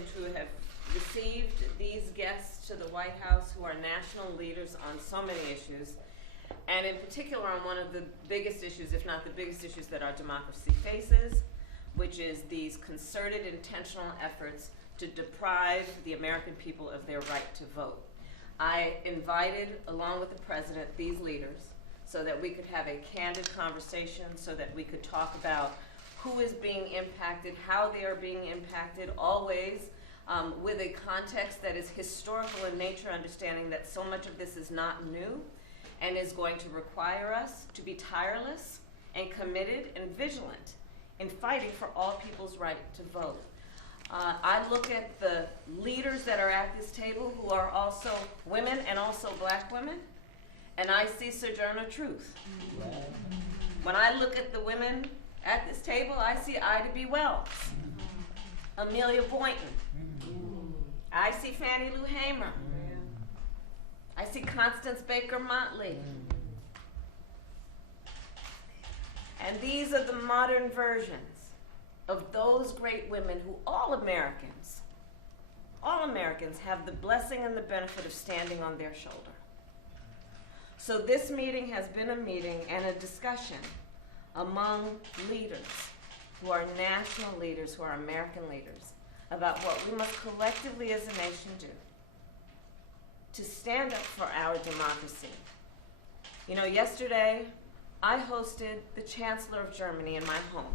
fortunate to have received these guests to the White House who are national leaders on so many issues, and in particular on one of the biggest issues, if not the biggest issues that our democracy faces, which is these concerted, intentional efforts to deprive the American people of their right to vote. I invited, along with the president, these leaders so that we could have a candid conversation, so that we could talk about who is being impacted, how they are being impacted, always with a context that is historical in nature, understanding that so much of this is not new and is going to require us to be tireless and committed and vigilant in fighting for all people's right to vote. I look at the leaders that are at this table who are also women and also black women, and I see Sojourner Truth. When I look at the women at this table, I see Ida B. Wells, Amelia Boynton. I see Fannie Lou Hamer. I see Constance Baker Motley. And these are the modern versions of those great women who all Americans have the blessing and the benefit of standing on their shoulder. So this meeting has been a meeting and a discussion among leaders who are national leaders, who are American leaders, about what we must collectively as a nation do to stand up for our democracy. You know, yesterday I hosted the Chancellor of Germany in my home,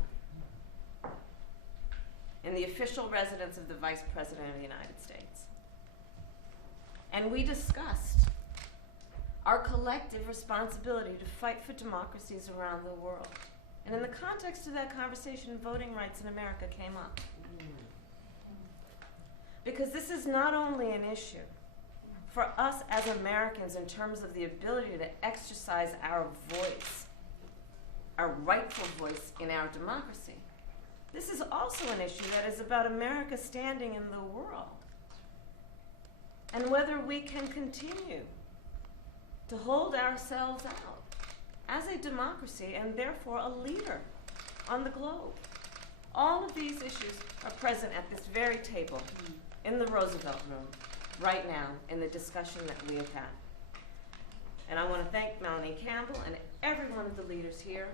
in the official residence of the Vice President of the United States. And we discussed our collective responsibility to fight for democracies around the world. And in the context of that conversation, voting rights in America came up. Because this is not only an issue for us as Americans in terms of the ability to exercise our voice, our rightful voice in our democracy. This is also an issue that is about America standing in the world and whether we can continue to hold ourselves out as a democracy and therefore a leader on the globe. All of these issues are present at this very table in the Roosevelt Room right now in the discussion that we have had. And I want to thank Melanie Campbell and every one of the leaders here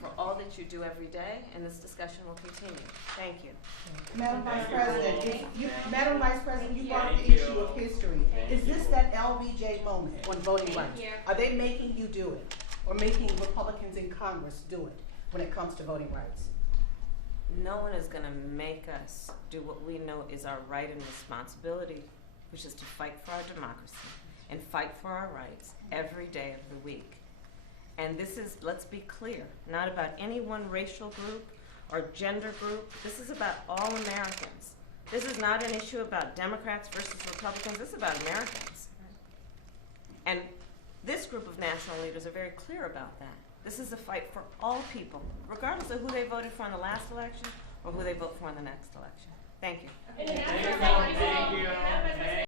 for all that you do every day, and this discussion will continue. Thank you. Madam Vice President, you brought up the issue of history. Is this that LBJ moment on voting rights? Are they making you do it, or making Republicans in Congress do it when it comes to voting rights? No one is going to make us do what we know is our right and responsibility, which is to fight for our democracy and fight for our rights every day of the week. And this is, let's be clear, not about any one racial group or gender group. This is about all Americans. This is not an issue about Democrats versus Republicans. This is about Americans. And this group of national leaders are very clear about that. This is a fight for all people, regardless of who they voted for in the last election or who they vote for in the next election. Thank you. Thank you.